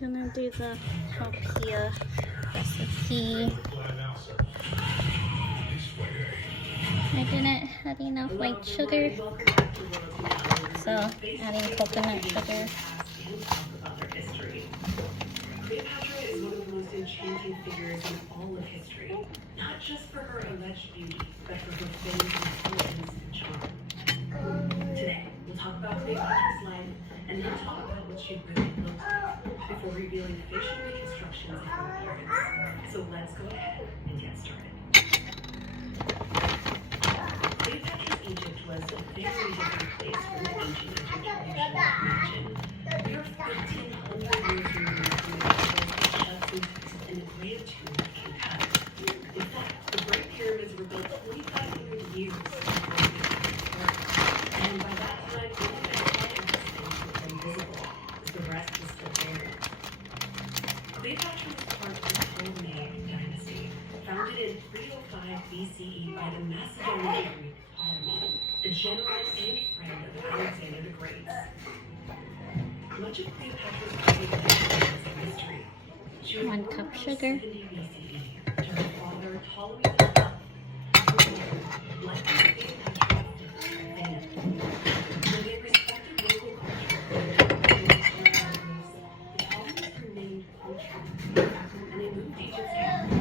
Gonna do the Haupia recipe. I didn't have enough white sugar, so adding coconut sugar. Cleopatra is one of the most enchanting figures in all of history, not just for her alleged beauty, but for her fame, intelligence, and charm. Today, we'll talk about Cleopatra's life and then talk about what she really looked like before revealing facial reconstructions of her appearance. So let's go ahead and get started. Cleopatra's Egypt was a very different place from the ancient Egyptian tradition. We are 1,500 years removed from the and the Grand Tomb of King Tut. In fact, the Great Pyramids were built 2,500 years before the Egyptians. And by that time, only the head of the space was invisible, as the rest was still there. Cleopatra was part of the Ptolemaic dynasty, founded in 305 BCE by the Macedonian Greek Ptolemy, the general and friend of Alexander the Great. Much of Cleopatra's early life is mystery. 1 cup sugar. 70 BCE, to her father Ptolemy the Fourth, like Cleopatra and when they respected local culture, the Ptolemies remained cultural, and they moved Egypt's capital.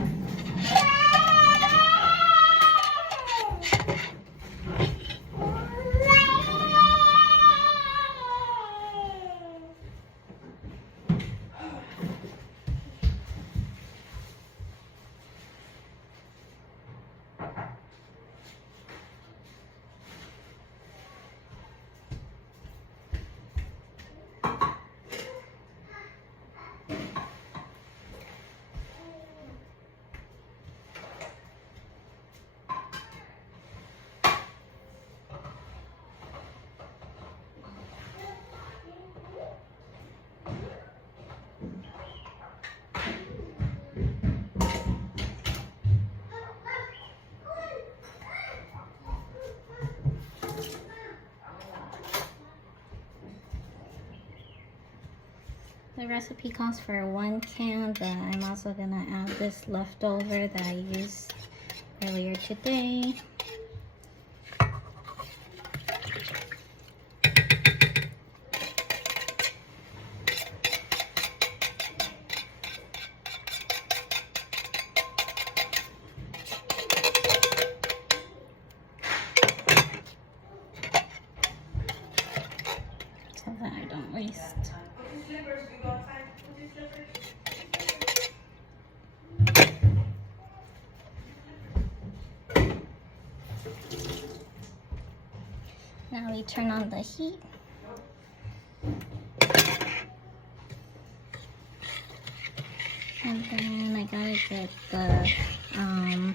The recipe calls for 1 can, but I'm also gonna add this leftover that I used earlier today. So that I don't waste. Now we turn on the heat. And then I gotta get the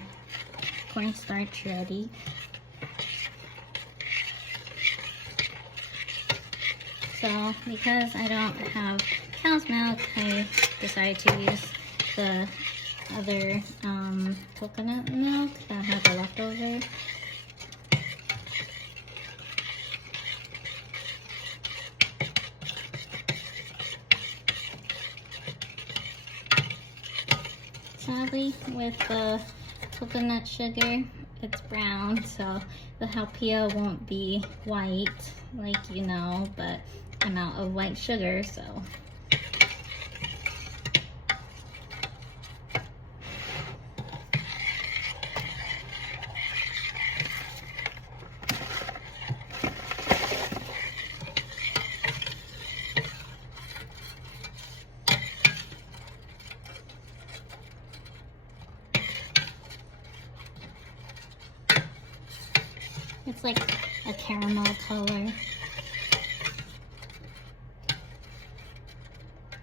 cornstarch ready. So because I don't have cow's milk, I decided to use the other coconut milk that I had the leftover. Sadly, with the coconut sugar, it's brown, so the Haupia won't be white, like you know, but I'm out of white sugar, so. It's like a caramel color.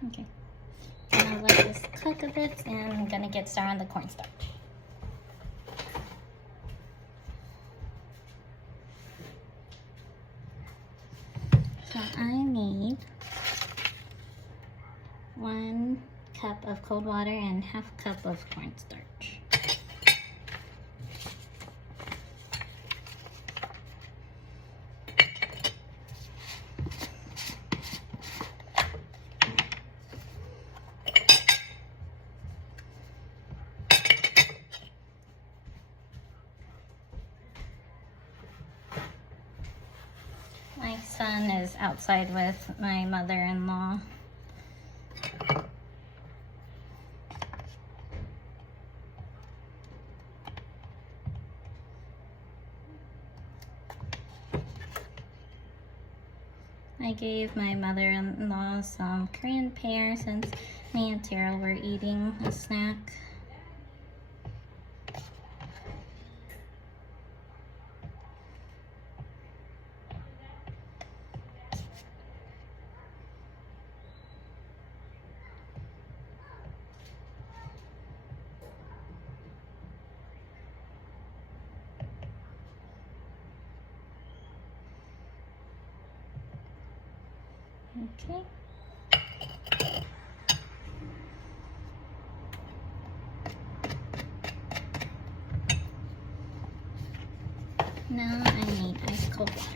Okay, and I'll let this cook a bit, and I'm gonna get started on the cornstarch. So I need 1 cup of cold water and ½ cup of cornstarch. one is outside with my mother-in-law. I gave my mother-in-law some Korean pear since me and Tara were eating a snack. Okay. Now I need ice cold water.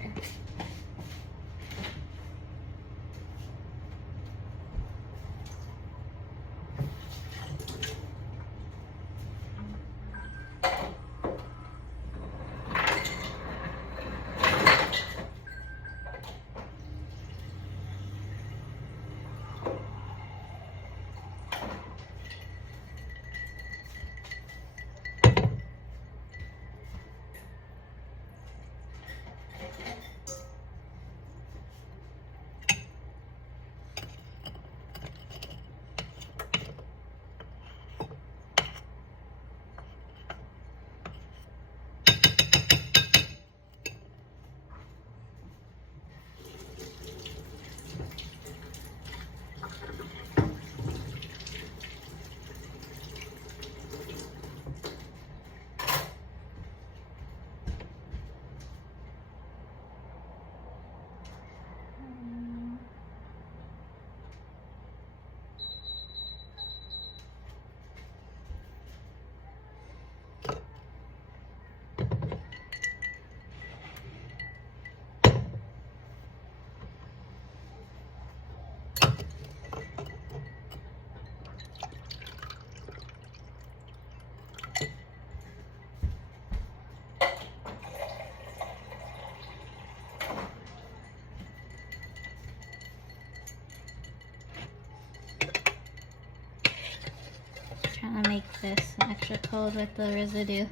Trying to make this extra cold with the residue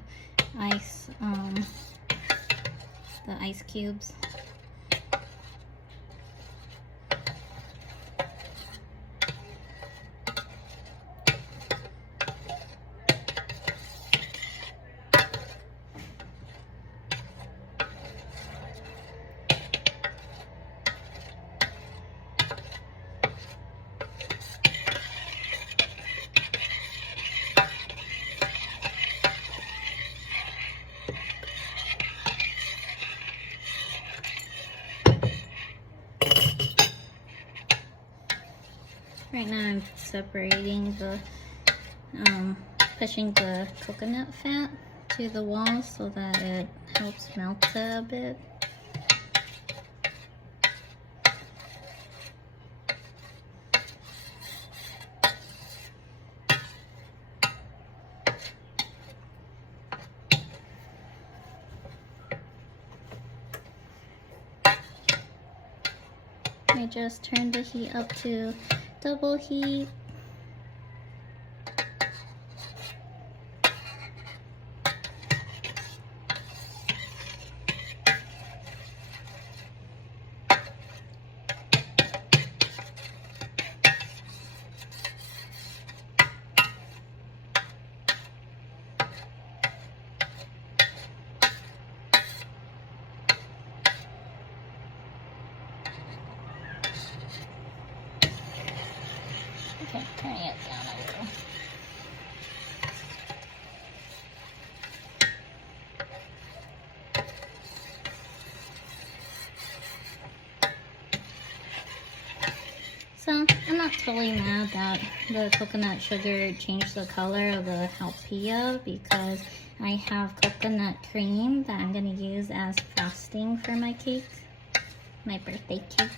ice, the ice cubes. Right now I'm separating the, pushing the coconut fat to the wall so that it helps melt it a bit. I just turned the heat up to double heat. Okay, turning it down a little. So, I'm not totally mad that the coconut sugar changed the color of the Haupia because I have coconut cream that I'm going to use as frosting for my cake, my birthday cake.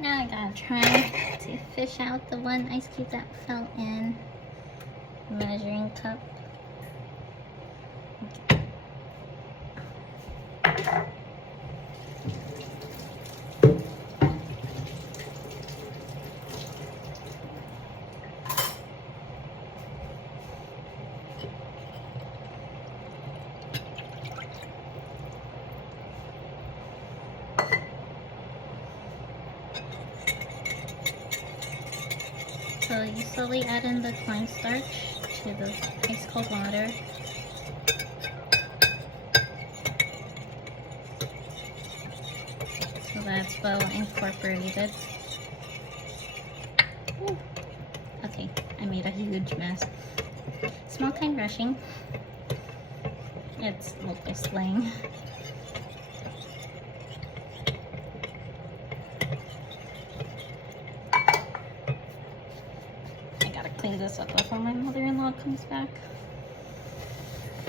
Now I gotta try to fish out the one ice cube that fell in. Measuring cup. So you slowly add in the cornstarch to the ice cold water. So that's well incorporated. Ooh. Okay, I made a huge mess. Small kind brushing. It's local slang. Clean this up before my mother-in-law comes back.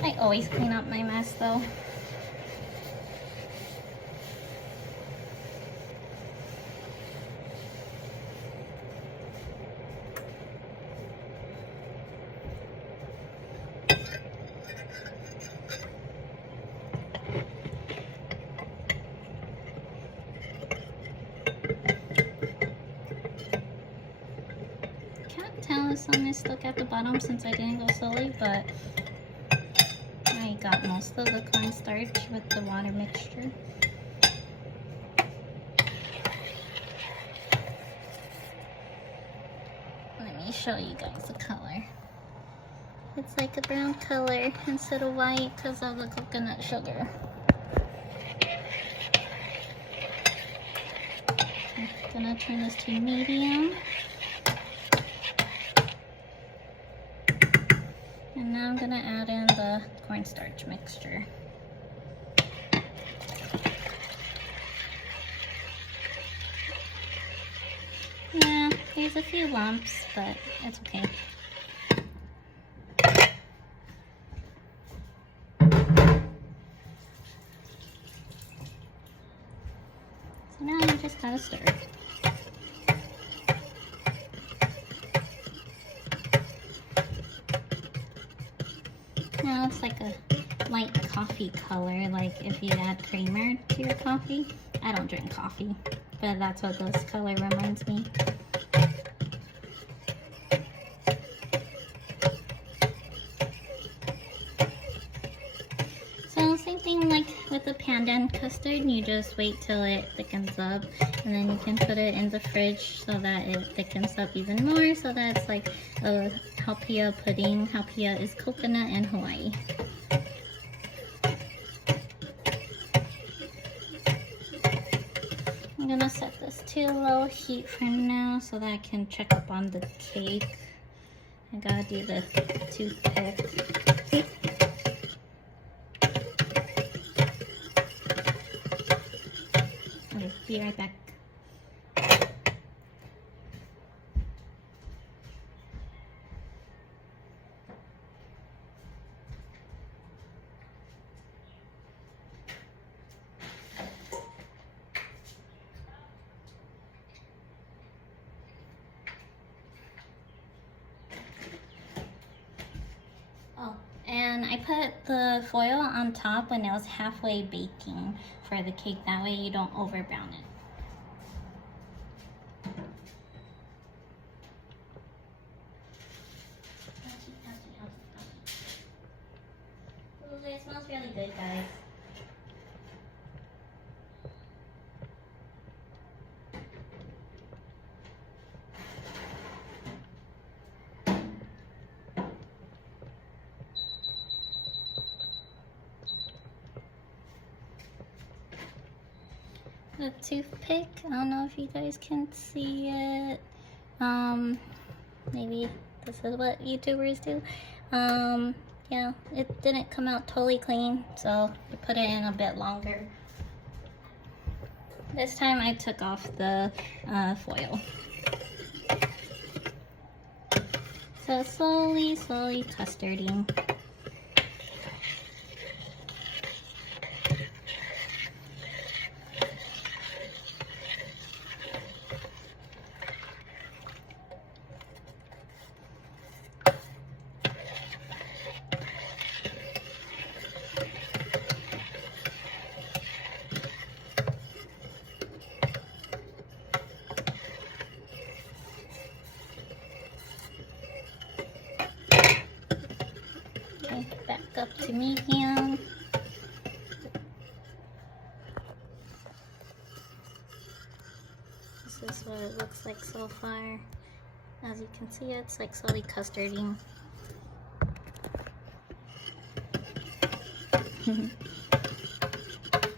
I always clean up my mess though. Some is stuck at the bottom since I didn't go slowly, but I got most of the cornstarch with the water mixture. Let me show you guys the color. It's like a brown color instead of white because of the coconut sugar. I'm gonna turn this to medium. And now I'm gonna add in the cornstarch mixture. Yeah, there's a few lumps, but it's okay. So now you just gotta stir. Now it's like a light coffee color, like if you add creamer to your coffee. I don't drink coffee, but that's what this color reminds me. So same thing like with the Pandan custard, you just wait till it thickens up and then you can put it in the fridge so that it thickens up even more, so that it's like a Haupia pudding. Haupia is coconut in Hawaii. I'm gonna set this to low heat for now so that I can check up on the cake. I gotta do the toothpick. Okay, be right back. Oh, and I put the foil on top when it was halfway baking for the cake. That way you don't over brown it. Ooh, it smells really good, guys. The toothpick, I don't know if you guys can see it. Maybe this is what YouTubers do. Yeah, it didn't come out totally clean, so I put it in a bit longer. This time I took off the foil. So slowly custarding. to medium. This is what it looks like so far. As you can see, it's like slowly custarding.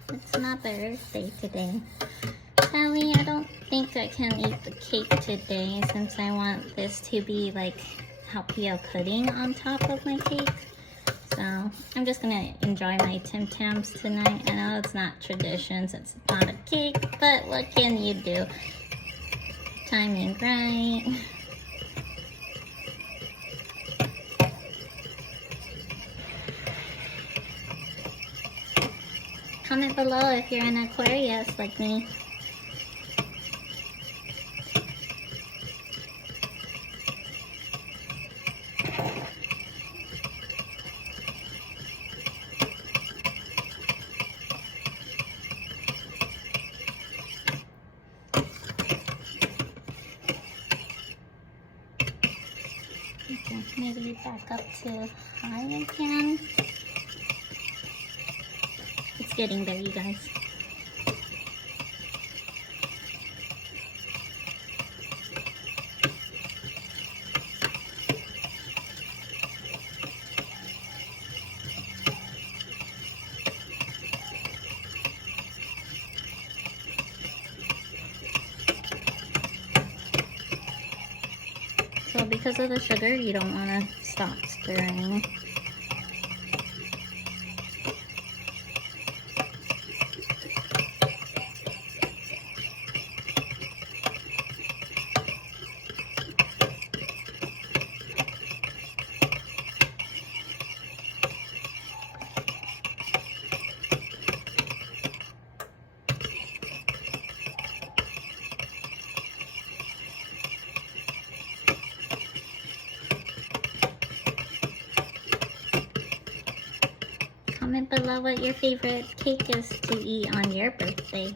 It's my birthday today. Sadly, I don't think I can eat the cake today since I want this to be like Haupia pudding on top of my cake. So I'm just gonna enjoy my Tim Tams tonight. I know it's not tradition since it's not a cake, but what can you do? Timing right. Comment below if you're an Aquarius like me. Okay, maybe back up to high again. It's getting there, you guys. So because of the sugar, you don't want to stop stirring. Comment below what your favorite cake is to eat on your birthday.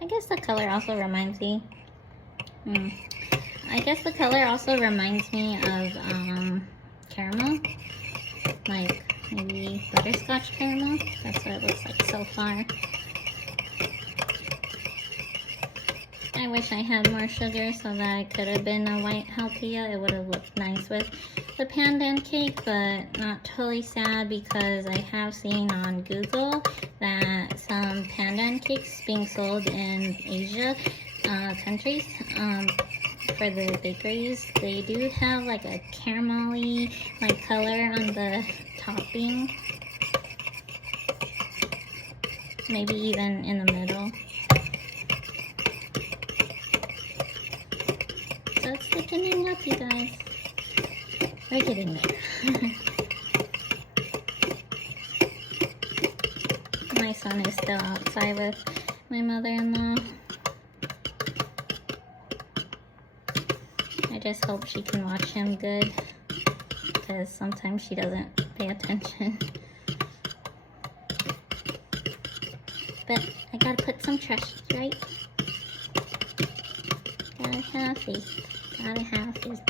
I guess the color also reminds me. I guess the color also reminds me of caramel, like maybe butterscotch caramel. That's what it looks like so far. I wish I had more sugar so that it could have been a white Haupia. It would have looked nice with the Pandan cake, but not totally sad because I have seen on Google that some Pandan cakes being sold in Asia countries for the bakeries, they do have like a caramelly like color on the topping, maybe even in the middle. So it's thickening up, you guys. We're getting there. My son is still outside with my mother-in-law. I just hope she can watch him good, because sometimes she doesn't pay attention. But I gotta put some trust, right? Gotta have faith. Gotta have faith.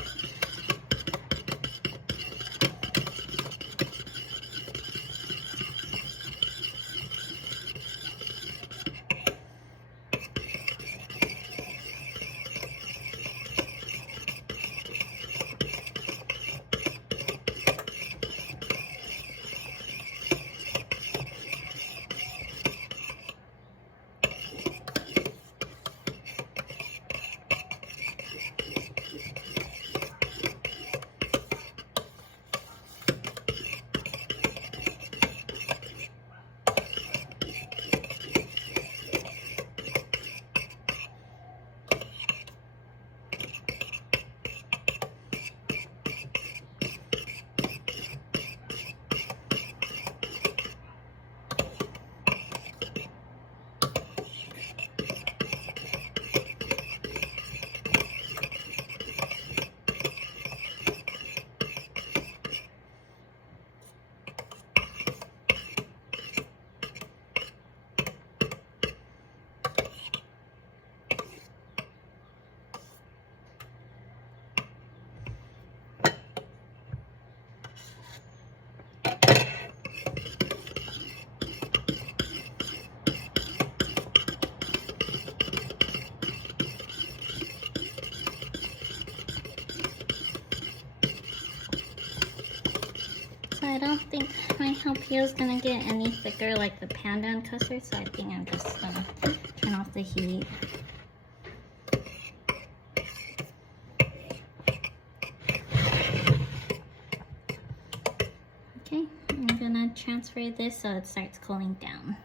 So I don't think my Haupia is gonna get any thicker like the Pandan custard, so I think I'm just gonna turn off the heat. Okay, I'm gonna transfer this so it starts cooling down.